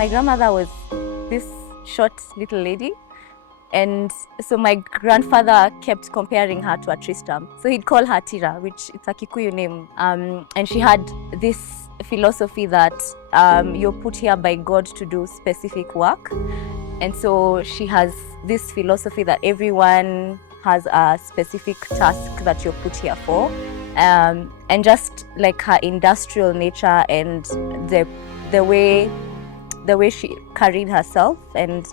my grandmother was this short little lady. And so my grandfather kept comparing her to a tree stump. So he'd call her Tira, which it's a Kikuyu name. And she had this philosophy that you're put here by God to do specific work. And so she has this philosophy that everyone has a specific task that you're put here for. And just like her industrial nature and the way she carried herself and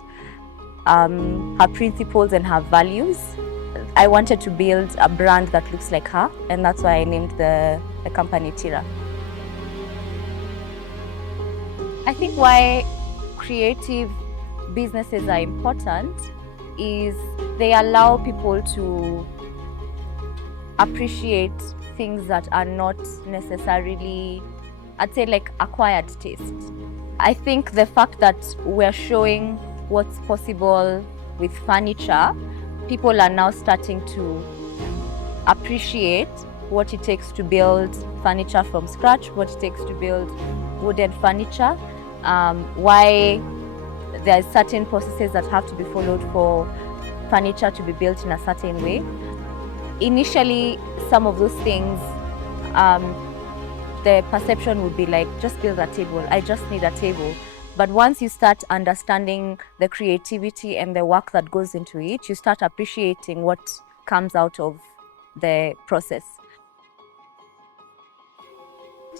her principles and her values. I wanted to build a brand that looks like her, and that's why I named the company Tira. I think why creative businesses are important is they allow people to appreciate things that are not necessarily, I'd say, like acquired taste. I think the fact that we're showing what's possible with furniture, people are now starting to appreciate what it takes to build furniture from scratch, what it takes to build wooden furniture, why there are certain processes that have to be followed for furniture to be built in a certain way. Initially, some of those things, the perception would be like, just build a table, I just need a table. But once you start understanding the creativity and the work that goes into it, you start appreciating what comes out of the process.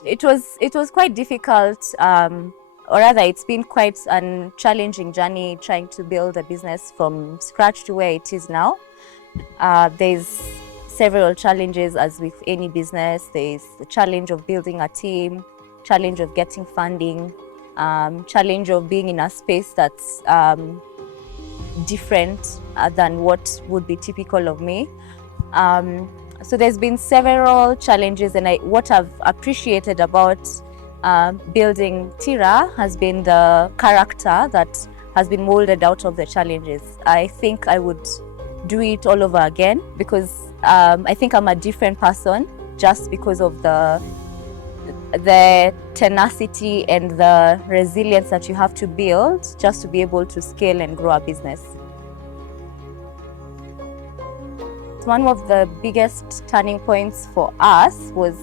It was quite difficult, or rather it's been quite a challenging journey trying to build a business from scratch to where it is now. There's several challenges, as with any business. There's the challenge of building a team, challenge of getting funding, challenge of being in a space that's different than what would be typical of me. So there's been several challenges, and what I've appreciated about building Tira has been the character that has been molded out of the challenges. I think I would do it all over again because I think I'm a different person just because of the tenacity and the resilience that you have to build just to be able to scale and grow a business. One of the biggest turning points for us was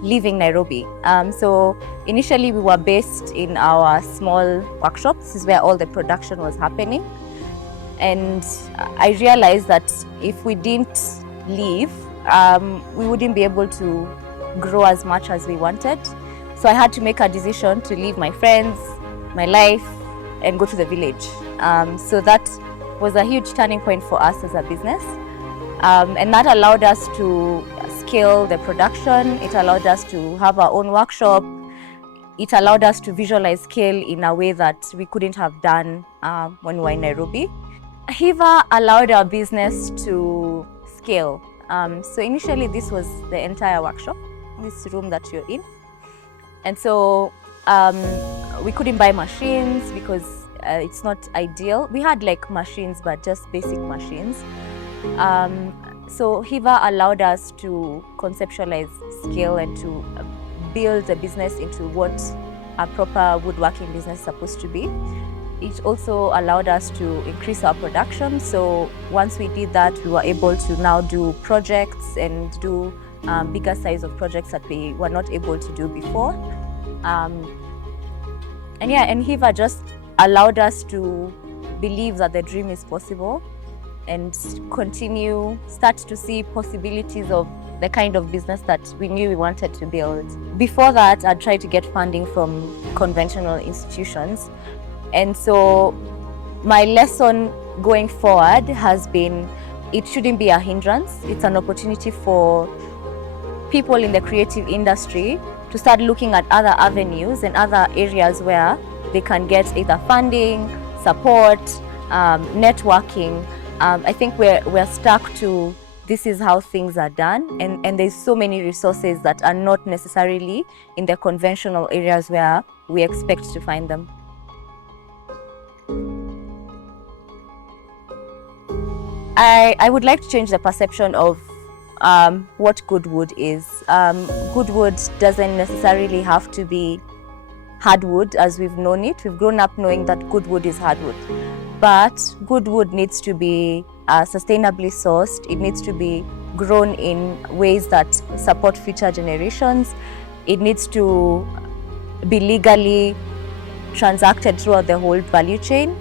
leaving Nairobi. So initially we were based in our small workshop. This is where all the production was happening. And I realized that if we didn't leave, we wouldn't be able to grow as much as we wanted. So I had to make a decision to leave my friends, my life, and go to the village. So that was a huge turning point for us as a business. And that allowed us to scale the production. It allowed us to have our own workshop. It allowed us to visualize scale in a way that we couldn't have done when we were in Nairobi. Hiva allowed our business to scale. So initially this was the entire workshop, this room that you're in. And so we couldn't buy machines because it's not ideal. We had like machines, but just basic machines. So Hiva allowed us to conceptualize scale and to build the business into what a proper woodworking business is supposed to be. It also allowed us to increase our production. So once we did that, we were able to now do projects and do bigger size of projects that we were not able to do before. And Hiva just allowed us to believe that the dream is possible and start to see possibilities of the kind of business that we knew we wanted to build. Before that, I tried to get funding from conventional institutions. And so my lesson going forward has been, it shouldn't be a hindrance. It's an opportunity for people in the creative industry to start looking at other avenues and other areas where they can get either funding, support, networking. I think we're stuck to this is how things are done, and there's so many resources that are not necessarily in the conventional areas where we expect to find them. I would like to change the perception of what good wood is. Good wood doesn't necessarily have to be hardwood as we've known it. We've grown up knowing that good wood is hardwood. But good wood needs to be sustainably sourced. It needs to be grown in ways that support future generations. It needs to be legally transacted throughout the whole value chain.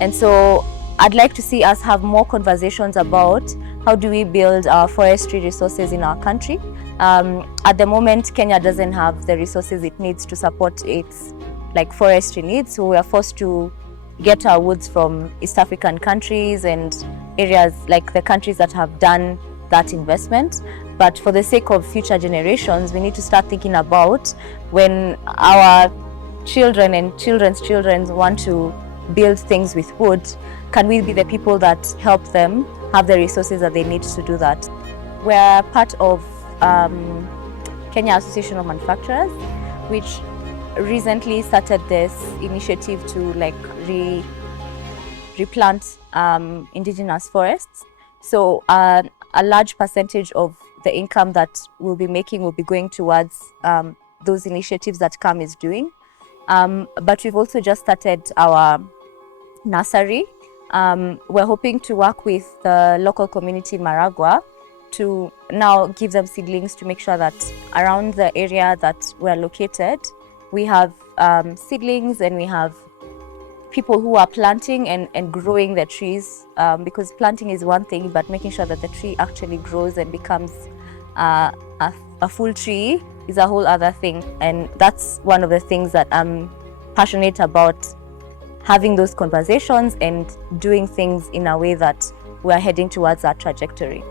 And so I'd like to see us have more conversations about how do we build our forestry resources in our country. At the moment, Kenya doesn't have the resources it needs to support its forestry needs. So we are forced to get our woods from East African countries and areas like the countries that have done that investment. But for the sake of future generations, we need to start thinking about when our children and children's children want to build things with wood, can we be the people that help them have the resources that they need to do that? We're part of Kenya Association of Manufacturers, which recently started this initiative to replant indigenous forests. So a large percentage of the income that we'll be making will be going towards those initiatives that KAM is doing. But we've also just started our nursery. We're hoping to work with the local community in Maragua to now give them seedlings to make sure that around the area that we're located, we have seedlings and we have people who are planting and growing the trees, because planting is one thing, but making sure that the tree actually grows and becomes a full tree is a whole other thing. And that's one of the things that I'm passionate about, having those conversations and doing things in a way that we're heading towards that trajectory.